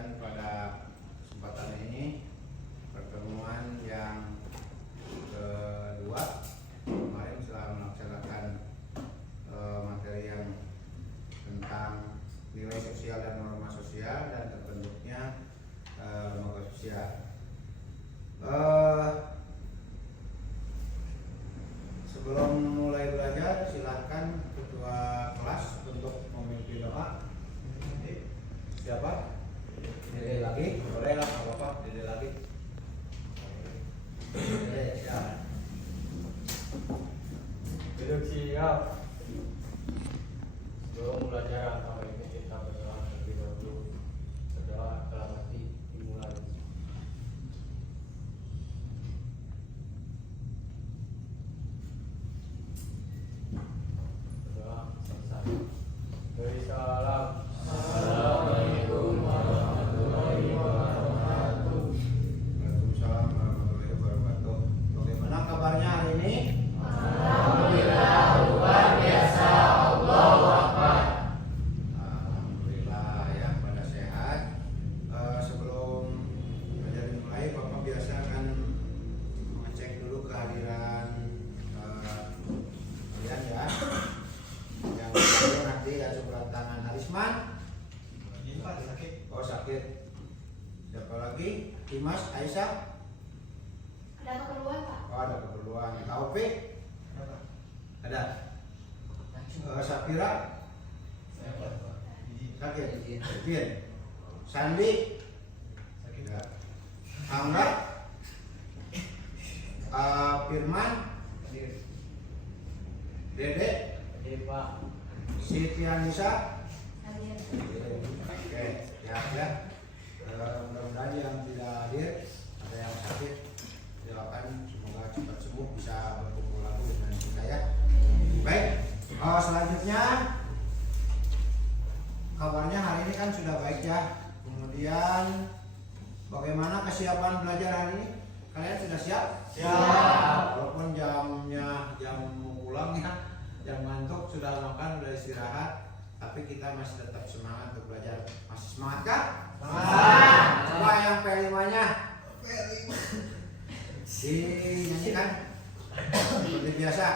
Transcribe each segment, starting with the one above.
sekalian, pada kesempatan ini pertemuan yang kedua, kemarin setelah melaksanakan materi yang tentang nilai sosial dan norma sosial dan terbentuknya lembaga sosial. Sebelum mulai belajar, silahkan ketua kelas untuk memimpin doa. Siapa? Dede lagi? Boleh lah, nggak apa-apa. Dede lagi. Dede, siap. Duduk siap. Sebelum belajar atau ini kita berdoa terlebih dahulu. Berdoa dalam hati dimulai. Berdoa selesai. Beri salam. Assalamualaikum warahmatullahi wabarakatuh. Waalaikumsalam warahmatullahi wabarakatuh. Bagaimana kabarnya hari ini? Alhamdulillah luar biasa. Allahu Akbar. Alhamdulillah ya, pada sehat. Sebelum belajar dimulai, Bapak biasa akan mengecek dulu kehadiran kalian ya. Yang kedua nanti ada sebelah tangan Arisman. Ini Pak, sakit. Oh sakit. Siapa lagi? Dimas, Aisyah. Ada keperluan Pak? Oh ada keperluan. Taufik Kenapa? ada. Sapira Saya Pak. sakit. Bien. Sandi Sakit. ya. Angga. Firman. Dede. Jadi Pak. Siti Anissa. Hadir. Oke, ya. Mudah-mudahan yang tidak hadir, ada yang sakit, doakan semoga cepat sembuh, bisa berkumpul lagi dengan kita ya. Baik, selanjutnya kabarnya hari ini kan sudah baik ya. Kemudian bagaimana kesiapan belajar hari ini? Kalian sudah siap? Siap. Walaupun jamnya jam mau pulang ya, jam ngantuk, sudah makan, sudah istirahat, tapi kita masih tetap semangat untuk belajar. Masih semangat kah? Semangat. Coba yang P5-nya dinyanyikan seperti biasa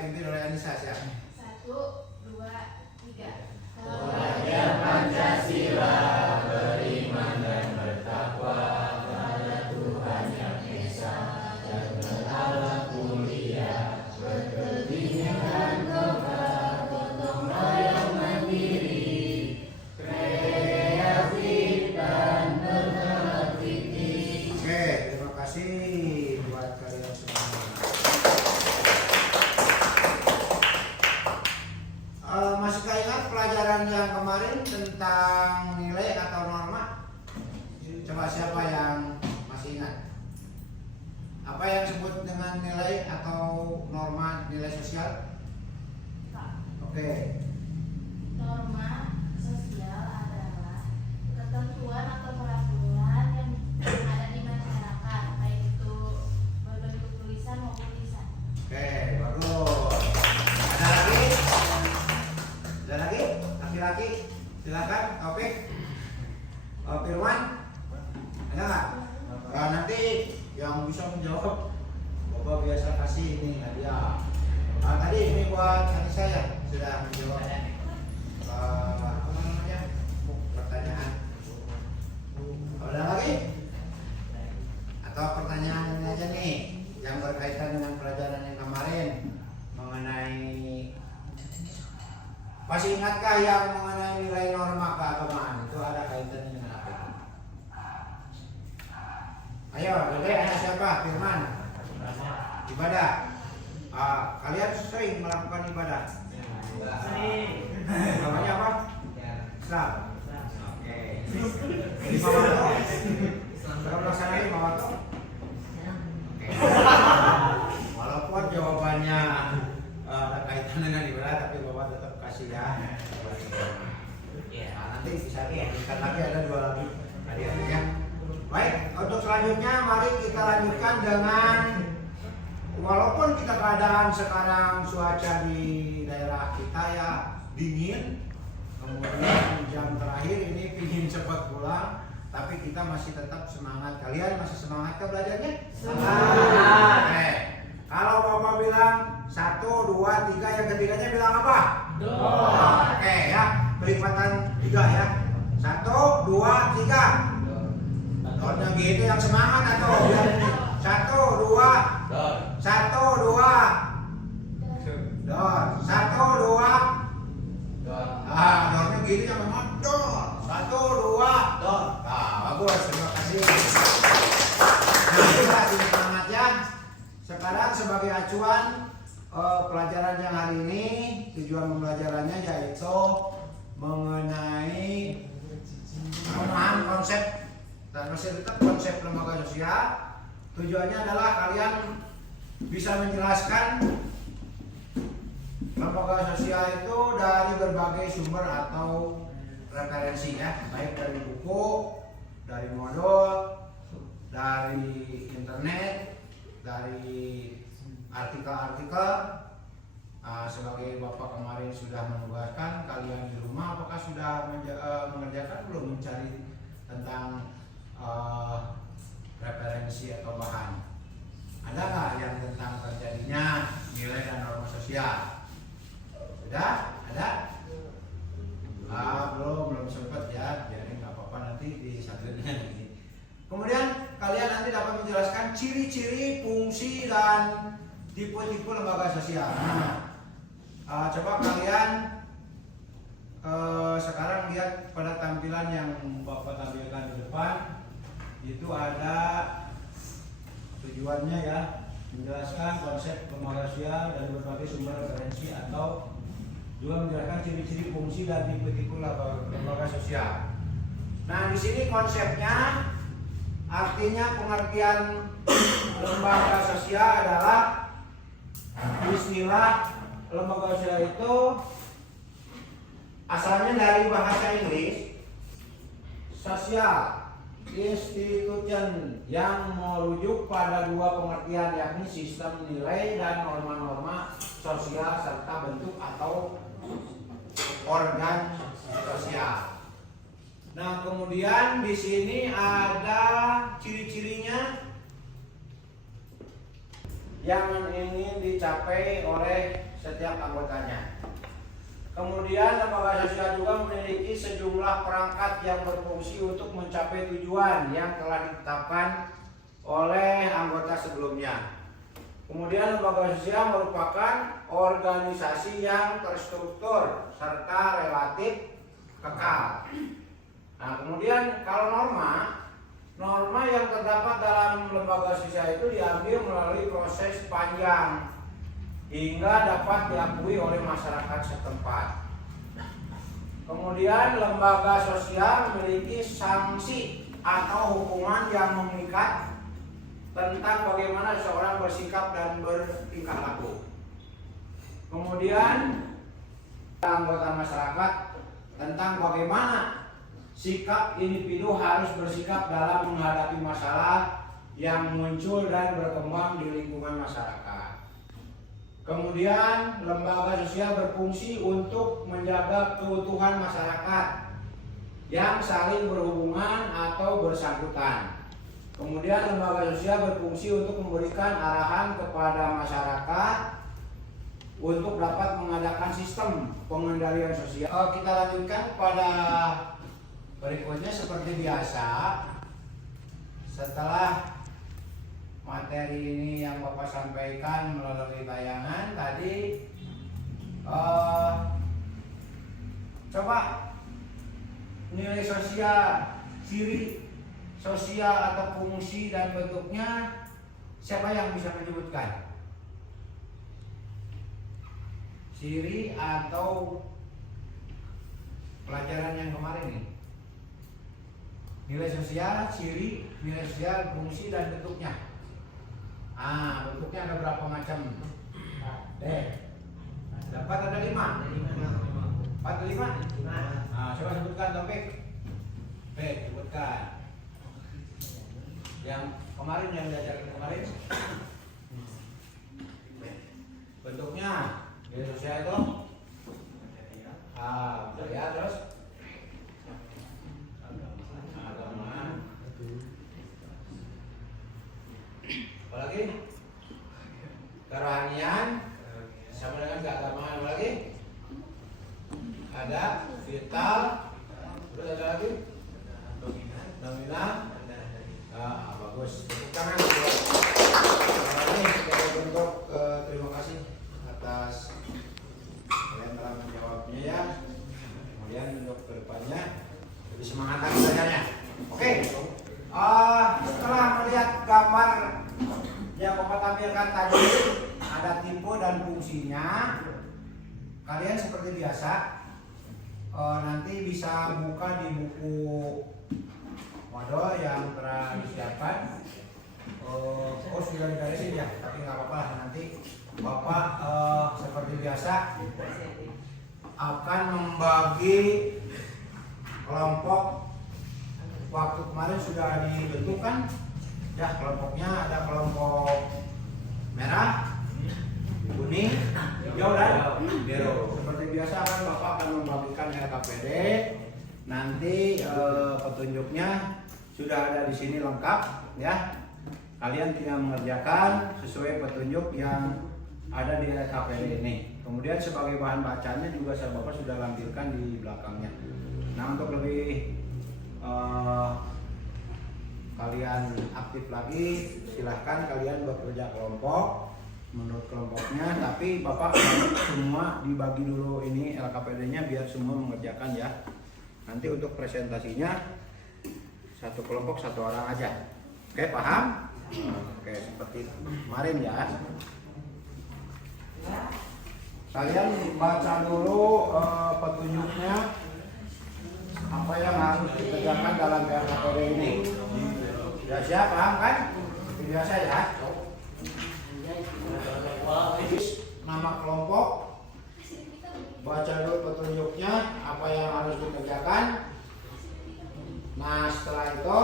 pimpin oleh Anissa siap. 1, 2, 3. Belajar Pancasila, beriman dan bertakwa pada Tuhan Yang Esa, dan berhalal kuliah, berkepentingan kekal, gotong royong mandiri, kreatif dan berkreatif. Oke, terima kasih buat kalian semua. Masihkah ingat pelajaran yang kemarin tentang nilai atau norma? Coba siapa yang masih ingat? Apa yang disebut dengan nilai atau norma nilai sosial? Pak, Oke. norma sosial adalah ketentuan atau peraturan yang ada di masyarakat, baik itu berbentuk tulisan maupun lisan. Oke, bagus. Ada lagi? Ada lagi? Laki-laki? Silakan, Taufik. Firman? Ada nggak? Nah, nanti yang bisa menjawab, Bapak biasa kasih ini hadiah. Tadi ini buat Anissa ya, sudah menjawab apa namanya pertanyaan. Ada lagi? Atau pertanyaan ini aja nih yang berkaitan dengan pelajaran yang kemarin mengenai, masih ingatkah yang mengenai nilai norma keagamaan itu ada kaitannya dengan apa itu? Ayo, Dede, ada siapa? Firman. Ibadah. Kalian sering melakukan ibadah? Namanya apa? Islam. Oke. Lima waktu. Sudah melaksanakan lima waktu? Oke. Walaupun jawabannya ada kaitan dengan ibadah, tapi Bapak tetap kasih ya. Nanti bisa dilanjutkan lagi, ada 2 lagi hadiahnya ya. Baik, untuk selanjutnya mari kita lanjutkan dengan, walaupun kita keadaan sekarang cuaca di daerah kita ya dingin, kemudian jam terakhir ini pingin cepat pulang, tapi kita masih tetap semangat. Kalian masih semangat ke belajarnya? Semangat. Oke. Kalau Bapak bilang 1, 2, 3, yang ketiganya bilang apa? Dor. Oke ya, kelipatan 3 ya. 1, 2, 3. Dornya gitu yang semangat atau yang 1, 2, Dor. 1, 2. Dor, 1, 2. Dor. Dornya gini yang memang dor. 1, 2, dor. Bagus, terima kasih. Nah, itulah semangat ya. Sekarang sebagai acuan pelajaran yang hari ini, tujuan pembelajarannya yaitu mengenai pemahaman konsep dan masih tetap konsep lembaga sosial. Tujuannya adalah kalian bisa menjelaskan lembaga sosial itu dari berbagai sumber atau referensi ya, baik dari buku, dari modul, dari internet, dari artikel-artikel. Sebagai Bapak kemarin sudah menugaskan kalian di rumah, apakah sudah mengerjakan belum mencari tentang referensi atau bahan? Ada nggak yang tentang terjadinya nilai dan norma sosial? Sudah? Ada? Belum sempat ya, jadi nggak apa-apa, nanti di satunya ini. Kemudian kalian nanti dapat menjelaskan ciri-ciri, fungsi, dan tipe-tipe lembaga sosial. Coba kalian sekarang lihat pada tampilan yang Bapak tampilkan di depan. Itu ada tujuannya ya, menjelaskan konsep lembaga sosial dari berbagai sumber referensi, atau juga menjelaskan ciri-ciri, fungsi, dan tipe-tipe lembaga sosial. Nah, di sini konsepnya, artinya pengertian lembaga sosial adalah istilah lembaga sosial itu asalnya dari bahasa Inggris sosial institution, yang merujuk pada dua pengertian, yakni sistem nilai dan norma-norma sosial serta bentuk atau organ sosial. Nah, kemudian di sini ada ciri-cirinya yang ingin dicapai oleh setiap anggotanya. Kemudian lembaga sosial juga memiliki sejumlah perangkat yang berfungsi untuk mencapai tujuan yang telah ditetapkan oleh anggota sebelumnya. Kemudian lembaga sosial merupakan organisasi yang terstruktur serta relatif kekal. Nah, kemudian kalau norma yang terdapat dalam lembaga sosial itu diambil melalui proses panjang hingga dapat diakui oleh masyarakat setempat. Kemudian lembaga sosial memiliki sanksi atau hukuman yang mengikat tentang bagaimana seseorang bersikap dan bertingkah laku. Kemudian anggota masyarakat tentang bagaimana sikap individu harus bersikap dalam menghadapi masalah yang muncul dan berkembang di lingkungan masyarakat. Kemudian lembaga sosial berfungsi untuk menjaga keutuhan masyarakat yang saling berhubungan atau bersangkutan. Kemudian lembaga sosial berfungsi untuk memberikan arahan kepada masyarakat untuk dapat mengadakan sistem pengendalian sosial. Kita lanjutkan pada berikutnya seperti biasa. Setelah materi ini yang Bapak sampaikan melalui tayangan tadi, coba nilai sosial, ciri sosial atau fungsi dan bentuknya, siapa yang bisa menyebutkan? Ciri atau pelajaran yang kemarin ini, nilai sosial, ciri, nilai sosial, fungsi, dan bentuknya. Bentuknya ada berapa macam? Dapat ada 5. 4 atau 5? Coba sebutkan topik. Sebutkan. Yang kemarin yang diajarkan kemarin. Bentuknya nilai sosial itu. Ya, terus agama, alhamdulillah. Bagus. Tepuk tangan. Ini sebagai bentuk terima kasih atas kalian telah menjawabnya ya. Kemudian untuk kedepannya lebih semangat lagi belajarnya. Oke. Setelah melihat gambar yang Bapak tampilkan tadi, ada tipe dan fungsinya. Kalian seperti biasa nanti bisa buka di buku model yang telah disiapkan. Sudah diberesin ya, tapi nggak apa-apa lah, nanti Bapak seperti biasa akan membagi kelompok. Waktu kemarin sudah ditentukan ya, kelompoknya ada kelompok merah, kuning, hijau dan biru. Seperti biasa kan Bapak akan membagikan LKPD. Nanti petunjuknya sudah ada di sini lengkap ya. Kalian tinggal mengerjakan sesuai petunjuk yang ada di LKPD ini. Kemudian sebagai bahan bacanya juga Bapak sudah lampirkan di belakangnya. Nah, untuk lebih kalian aktif lagi, silahkan kalian bekerja kelompok menurut kelompoknya. Tapi Bapak semua dibagi dulu ini LKPD-nya biar semua mengerjakan ya. Nanti untuk presentasinya satu kelompok satu orang aja. Oke, paham? Oke, seperti kemarin ya. Kalian baca dulu petunjuknya, apa yang harus dikerjakan dalam LKPD ini. Ya siap, paham kan? Seperti biasa ya. Nama kelompok, baca dulu petunjuknya, apa yang harus dikerjakan. Nah, setelah itu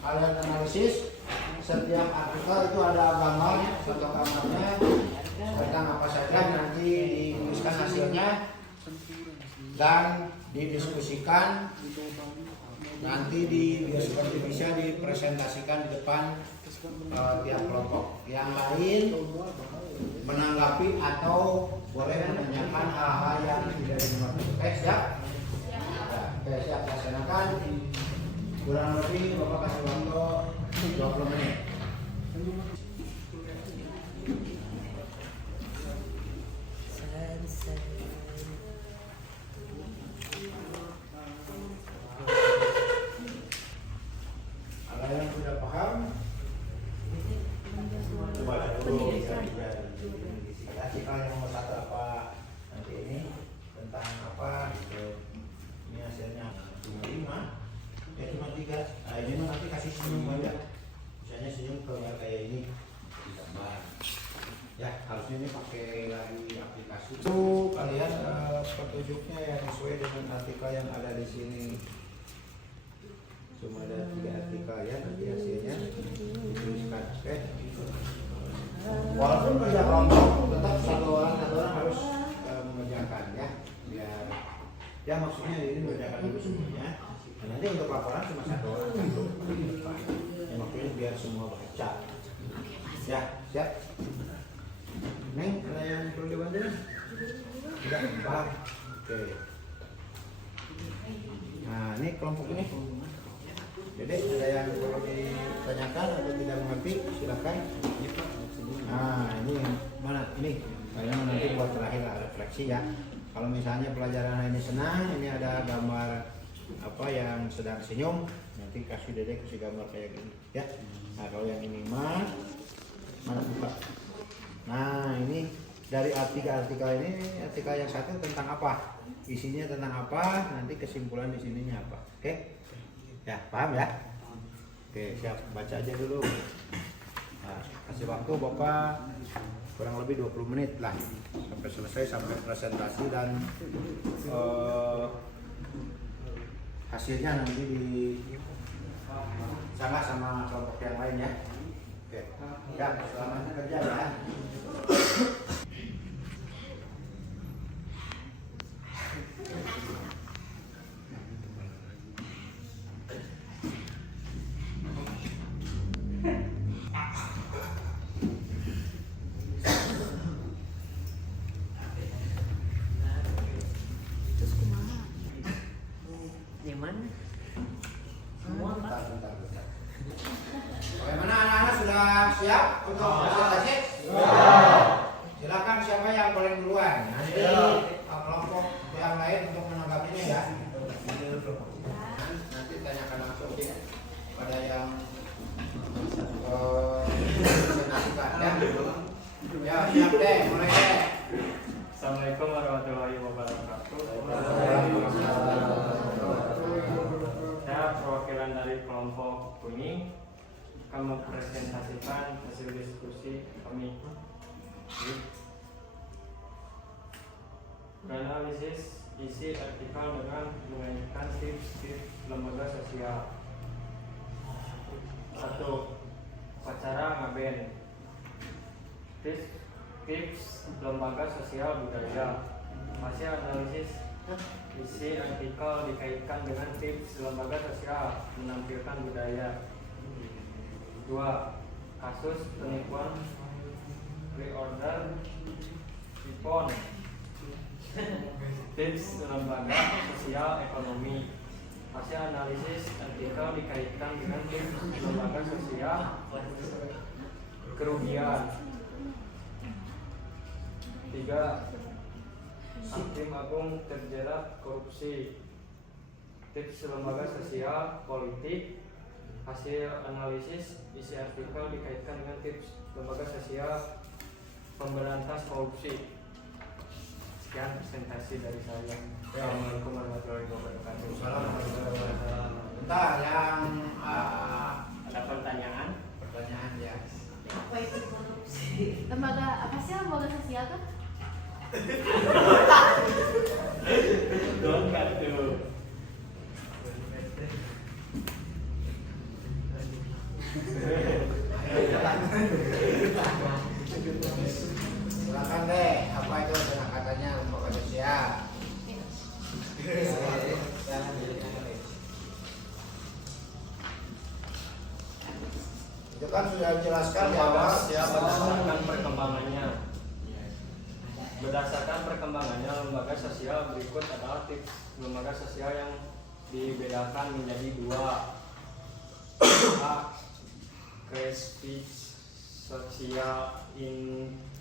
kalian analisis setiap artikel itu ada gambarnya, foto gambarnya tentang apa saja, nanti dituliskan hasilnya dan didiskusikan. Nanti seperti bisa dipresentasikan di depan tiap kelompok. Yang lain menanggapi atau boleh menanyakan hal-hal yang tidak dimengerti. Oke, siap? Oke, siap, laksanakan. Kurang lebih Bapak kasih waktu 20 menit. Ada yang sudah paham? Coba dulu. Ada artikel yang nomor 1 apa? Nanti ini tentang apa? Ini hasilnya cuma 5. Ya cuma 3. Nah, ini nanti kasih senyum banyak. Misalnya senyum keluar kayak ini ditambah. Ya, harusnya ini pakai lagi aplikasi. Itu kalian petunjuknya yang sesuai dengan artikel yang ada di sini. Cuma ada 3 artikel ya, nanti hasilnya dituliskan. Oke. Walaupun kerja kelompok, tetap satu orang harus mengerjakan ya. Biar ya maksudnya ini mengerjakan dulu semuanya. Nah, nanti untuk laporan cuma 1 orang satu di depan. Ya, maksudnya biar semua baca. Ya, siap. Neng, ada yang perlu dibantu? Tidak, paham. Oke. Nah, ini kelompok ini. Jadi ada yang perlu ditanyakan atau tidak mengerti, silakan. Nah, ini mana? Ini kayaknya nanti buat terakhir lah, refleksi ya. Kalau misalnya pelajaran ini senang, ini ada gambar apa yang sedang senyum, nanti kasih Dedek kasih gambar kayak gini ya. Nah, kalau yang ini mana buka. Nah, ini dari artikel ini, artikel yang 1 tentang apa, isinya tentang apa, nanti kesimpulan di sininya apa. Oke ya, paham ya? Oke, siap, baca aja dulu. Nah, kasih waktu Bapak kurang lebih 20 menit lah sampai selesai, sampai presentasi dan hasilnya nanti di sana sama kelompok yang lain ya. Oke, ya, selamat kerja ya. Nyaman semua Pak. bentar. Bagaimana anak-anak sudah siap untuk presentasi? Silakan siapa yang paling duluan. Nanti kelompok yang lain untuk menanggapinya ya. Nanti tanyakan langsung pada yang presentasikan ya. Ya siap deh, mulai deh. Assalamualaikum warahmatullahi wabarakatuh. Saya perwakilan dari kelompok kuning akan mempresentasikan hasil diskusi kami. Analisis isi artikel dengan mengaitkan tips-tips lembaga sosial. 1. Upacara ngaben. Tips lembaga sosial budaya. Hasil analisis isi artikel dikaitkan dengan tips lembaga sosial menampilkan budaya. 2. Kasus penipuan pre-order Ipon. Tips lembaga sosial ekonomi. Hasil analisis artikel dikaitkan dengan tips lembaga sosial kerugian. 3. Hakim Agung terjerat korupsi. Tips lembaga sosial politik. Hasil analisis isi artikel dikaitkan dengan tips lembaga sosial pemberantas korupsi. Sekian presentasi dari saya. Assalamualaikum warahmatullahi wabarakatuh. Bentar, yang Ada pertanyaan? pertanyaan ya. Apa itu korupsi? Lembaga apa sih lembaga sosial tuh? Don't cut to. Silakan deh, apa itu katanya lembaga sosial? Itu kan sudah dijelaskan di awal. Berdasarkan perkembangannya. Berdasarkan perkembangannya lembaga sosial berikut adalah tips lembaga sosial yang dibedakan menjadi 2. A. Kreatif sosial institution.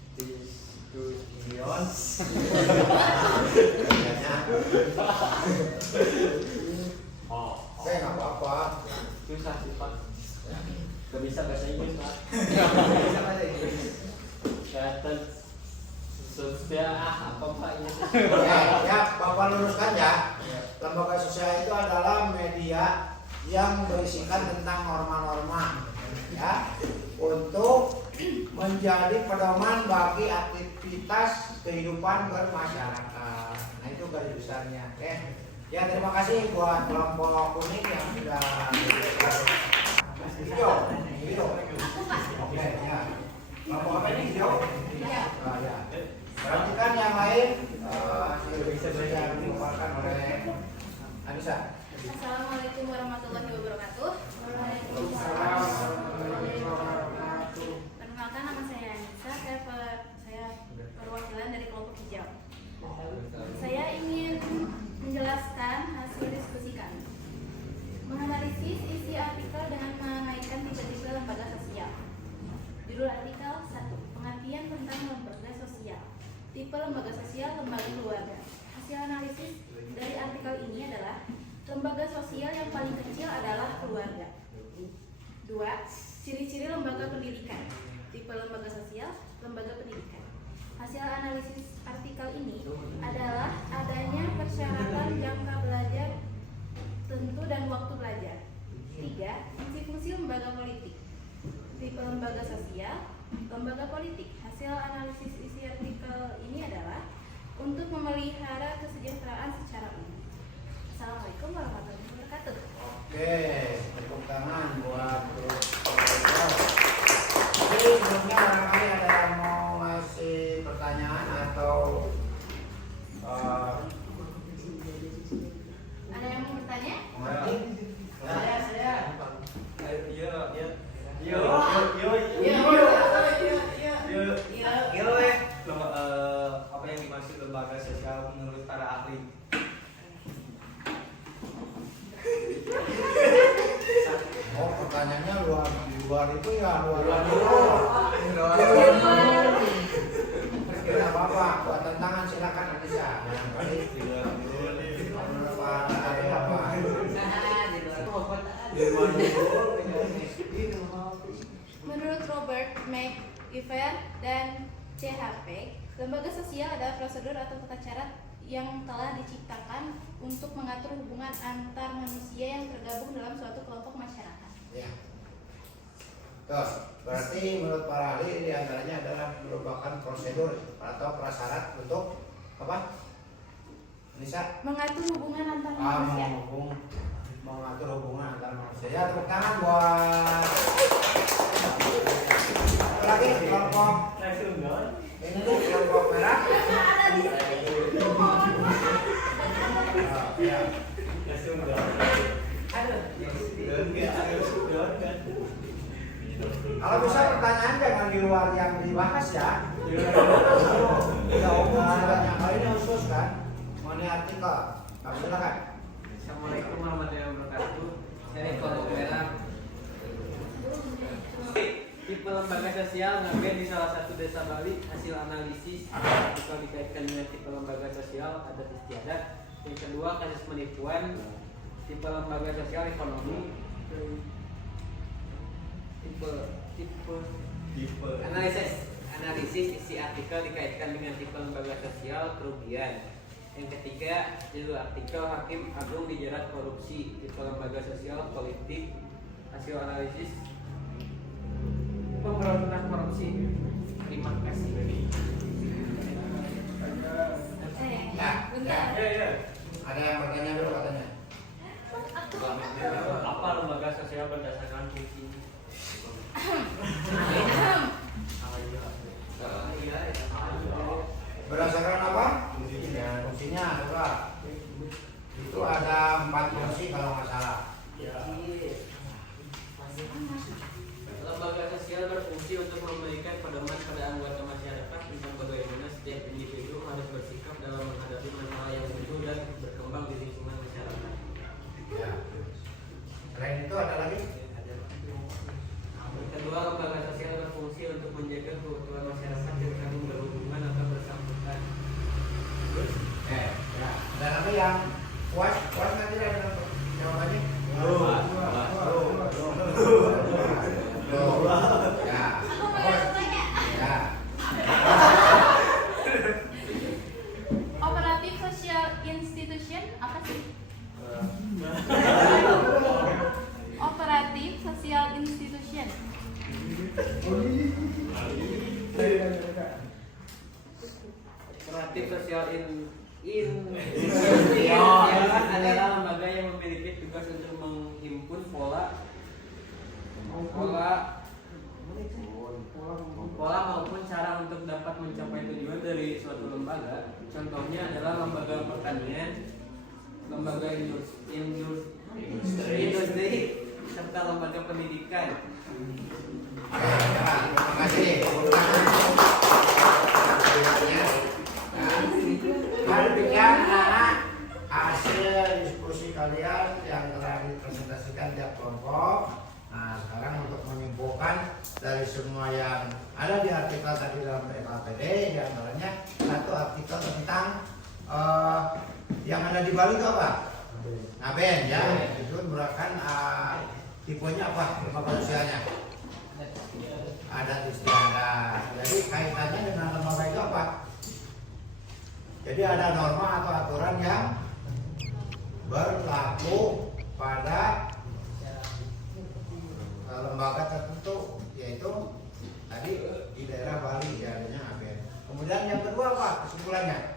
Oke, nggak apa-apa. Susah sih Pak. Gak bisa bahasa Inggris Pak. Kreatif sosial apa Pak ini? Ya, Bapak luruskan ya. Lembaga sosial itu adalah media yang berisikan tentang norma-norma ya untuk menjadi pedoman bagi aktivitas kehidupan bermasyarakat. Nah itu garis besarnya. Oke. Ya terima kasih buat kelompok kuning yang sudah video. Oke ya. Kelompok apa ini video? Iya. Ya. Perhatikan yang lain bisa dipaparkan oleh Anissa. Assalamualaikum warahmatullahi wabarakatuh. Waalaikumsalam warahmatullahi wabarakatuh. Perkenalkan, nama saya Anissa. Saya perwakilan dari kelompok hijau. Saya ingin menjelaskan hasil diskusi kami. Menganalisis isi artikel dengan mengaitkan tipe-tipe lembaga sosial. Judul artikel 1. Pengertian tentang lembaga sosial. Tipe lembaga sosial, lembaga keluarga. Hasil analisis dari artikel ini adalah lembaga sosial yang paling kecil adalah keluarga. 2. Ciri-ciri lembaga pendidikan. Tipe lembaga sosial, lembaga pendidikan. Hasil analisis artikel ini adalah adanya persyaratan jangka belajar tentu dan waktu belajar. 3. Fungsi-fungsi lembaga politik. Tipe lembaga sosial, lembaga politik. Hasil analisis isi artikel ini adalah untuk memelihara kesejahteraan secara umum. Assalamualaikum warahmatullahi wabarakatuh. Oke, tepuk tangan buat grup. Jadi sebelumnya barangkali ada yang mau ngasih pertanyaan atau Ada yang mau bertanya? mengerti? Apa yang dimaksud lembaga sosial menurut para ahli? 1. pertanyaannya luar itu ya luar Tidak apa-apa, buat tantangan silakan Anissa. Menurut Robert McIver dan CHP, lembaga sosial adalah prosedur atau tata cara yang telah diciptakan untuk mengatur hubungan antar manusia yang tergabung dalam suatu kelompok masyarakat. Ya. Terus, berarti menurut para ahli di antaranya adalah merupakan prosedur atau prasyarat untuk apa? Anissa? Mengatur hubungan antar manusia. Mengatur hubungan antar manusia. Ya, tepuk tangan buat apa lagi kelompok ini kelompok merah. Ya. Kalau bisa pertanyaan jangan di luar yang dibahas ya. Ya umum sebenarnya. Kalau ini khusus kan, mengenai artikel. Kamu silakan. Assalamualaikum warahmatullahi wabarakatuh. Saya kelompok merah. Tipe lembaga sosial ngambil di salah satu desa Bali. Hasil analisis artikel dikaitkan dengan tipe lembaga sosial adat istiadat. Yang kedua, kasus penipuan. Tipe lembaga sosial ekonomi. Tipe analisis isi artikel dikaitkan dengan tipe lembaga sosial kerugian. Yang ketiga, judul artikel Hakim Agung dijerat korupsi. Tipe lembaga sosial politik. Hasil analisis pemberantasan korupsi. Terima kasih. Bentar. Ada yang bertanya dulu katanya. Apa lembaga sosial berdasarkan fungsi? Berdasarkan apa? Fungsinya apa? Itu ada 4 fungsi kalau nggak salah. Lembaga sosial berfungsi untuk memberikan pedoman pada anggota masyarakat tentang bagaimana setiap individu harus bersikap dalam menghadapi masalah yang muncul dan berkembang di lingkungan masyarakat. Ya. Selain itu ada lagi? Kedua, lembaga sosial berfungsi untuk menjaga keutuhan masyarakat yang saling berhubungan atau bersangkutan. Ya. Ada lagi yang puas nanti ada jawabannya. Ya. Ya. Operatif Social Institution apa sih? Operatif Social Institution. Operatif sosial adalah lembaga yang memiliki tugas untuk menghimpun pola maupun cara untuk dapat mencapai tujuan dari suatu lembaga. Contohnya adalah lembaga pertanian, lembaga industri, serta lembaga pendidikan. Terima kasih. Demikian anak hasil diskusi kalian yang telah dipresentasikan tiap kelompok. Nah, sekarang untuk menyimpulkan dari semua yang ada di artikel tadi dalam PKPD, di antaranya satu artikel tentang yang ada di Bali itu apa? Aben ya, itu merupakan tipenya apa? Lembaga sosialnya? Adat istiadat. Jadi kaitannya dengan lembaga itu apa? Jadi ada norma atau aturan yang berlaku pada lembaga tertentu, yaitu tadi di daerah Bali adanya ABN. Kemudian yang kedua apa kesimpulannya?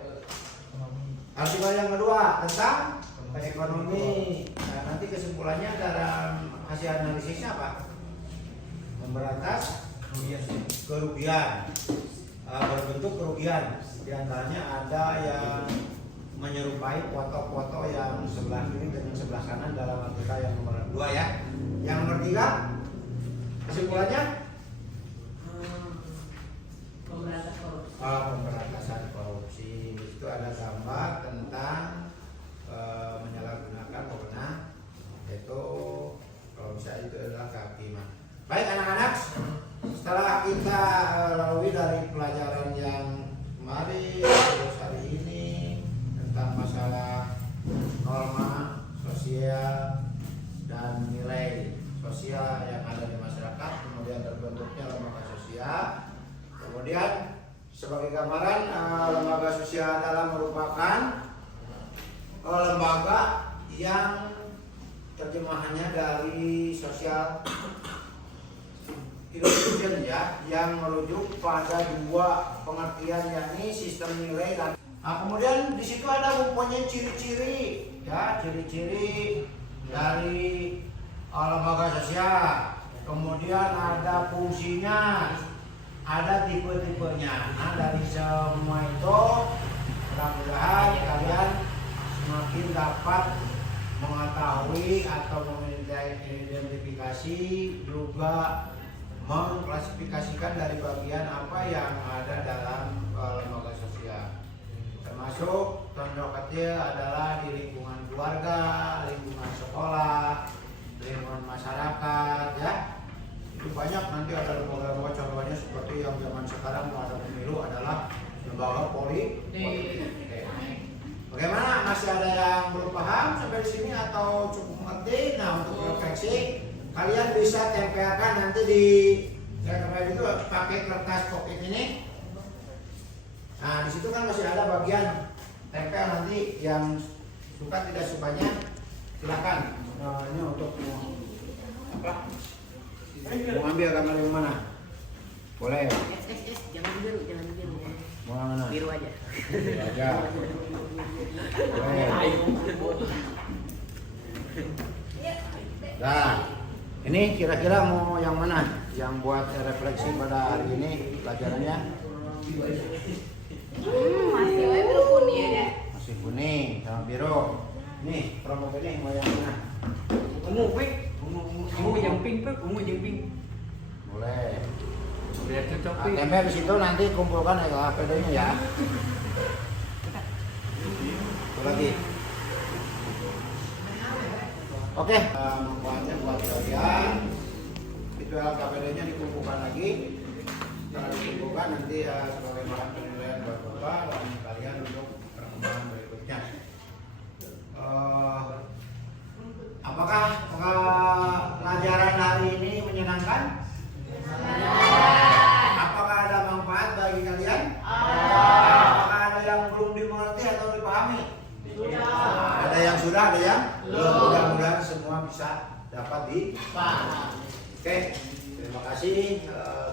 Artikel yang kedua tentang ekonomi. Nah, nanti kesimpulannya dalam hasil analisisnya apa? Memberantas kerugian, berbentuk kerugian. Di antaranya ada yang menyerupai foto-foto yang sebelah kiri dan yang sebelah kanan dalam artikel yang nomor 2 ya. Yang nomor 3 kesimpulannya pemberantasan korupsi. Itu ada gambar tentang menyalahgunakan wewenang, yaitu kalau bisa itu itu adalah kehakiman. Baik anak-anak, setelah kita lalui dari pelajaran yang kemarin terus hari ini tentang masalah norma sosial dan nilai sosial yang ada di masyarakat, kemudian terbentuknya lembaga sosial, kemudian sebagai gambaran lembaga sosial adalah merupakan lembaga yang terjemahannya dari sosial illusion ya, yang merujuk pada dua pengertian yakni sistem nilai dan kemudian di situ ada mempunyai ciri-ciri ya, ciri-ciri dari lembaga sosial, kemudian ada fungsinya, ada tipe-tipenya. Nah dari semua itu mudah-mudahan kalian semakin dapat mengetahui atau mengidentifikasi juga mengklasifikasikan dari bagian apa yang ada dalam lembaga sosial, termasuk contoh kecil adalah di lingkungan keluarga, lingkungan sekolah, lingkungan masyarakat ya. Itu banyak, nanti ada lembaga-lembaga contohnya seperti yang zaman sekarang ada pemilu adalah lembaga politik. Bagaimana, masih ada yang belum paham sampai di sini atau cukup mengerti? Nah untuk refleksi kalian bisa tempelkan nanti di tempel itu pakai kertas pocket ini. Nah di situ kan masih ada bagian tempel, nanti yang suka tidak sukanya silakan. Ini untuk apa? Mau ambil gambar yang mana? Boleh. Jangan biru, jangan biru. Mau mana? Biru aja. Biru aja. Boleh. Nah, ini kira-kira mau yang mana? Yang buat refleksi pada hari ini pelajarannya? Masih biru kuning ya. Masih kuning sama biru. Nih, promo ini mau yang mana? Ungu pink, ungu yang pink tuh, ungu yang pink. Boleh. Biar cocok Nah, pink. tempel di situ nanti kumpulkan APD-nya ya. Itu lagi. Oke, membuatnya buat kalian. Itu APD-nya dikumpulkan lagi. Setelah dikumpulkan nanti sebagai bahan penilaian buat Bapak dan kalian untuk perkembangan berikutnya. Apakah pelajaran hari ini menyenangkan? Apakah ada manfaat bagi kalian? Apakah ada yang belum dimengerti atau dipahami? Ada yang sudah, ada yang belum. Mudah-mudahan semua bisa dapat dipahami. Oke, terima kasih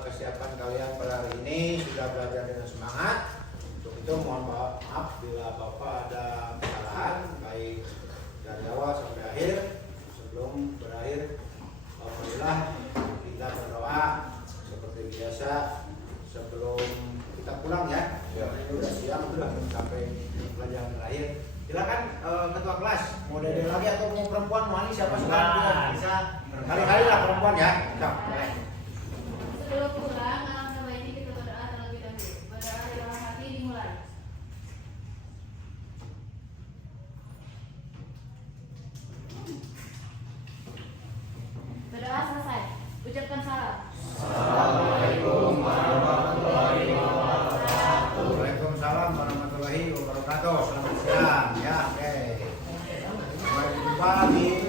kesiapan kalian pada hari ini sudah belajar dengan semangat. Untuk itu mohon maaf bila Bapak ada kesalahan baik dari awal sampai akhir. Sebelum berakhir, alhamdulillah kita berdoa seperti biasa sebelum kita pulang ya. Ini udah siang, sudah sampai pelajaran terakhir. Silakan ketua kelas mau dede lagi atau mau perempuan, mau ini siapa sekarang? Bisa kali-kali lah perempuan ya. Boleh. Sebelum pulang, alangkah baiknya kita berdoa terlebih dahulu. Berdoa dalam hati dimulai. Berdoa selesai. Ucapkan salam. Assalamualaikum warahmatullahi wabarakatuh. Waalaikumsalam warahmatullahi wabarakatuh. Selamat siang ya. Oke. Sampai jumpa lagi.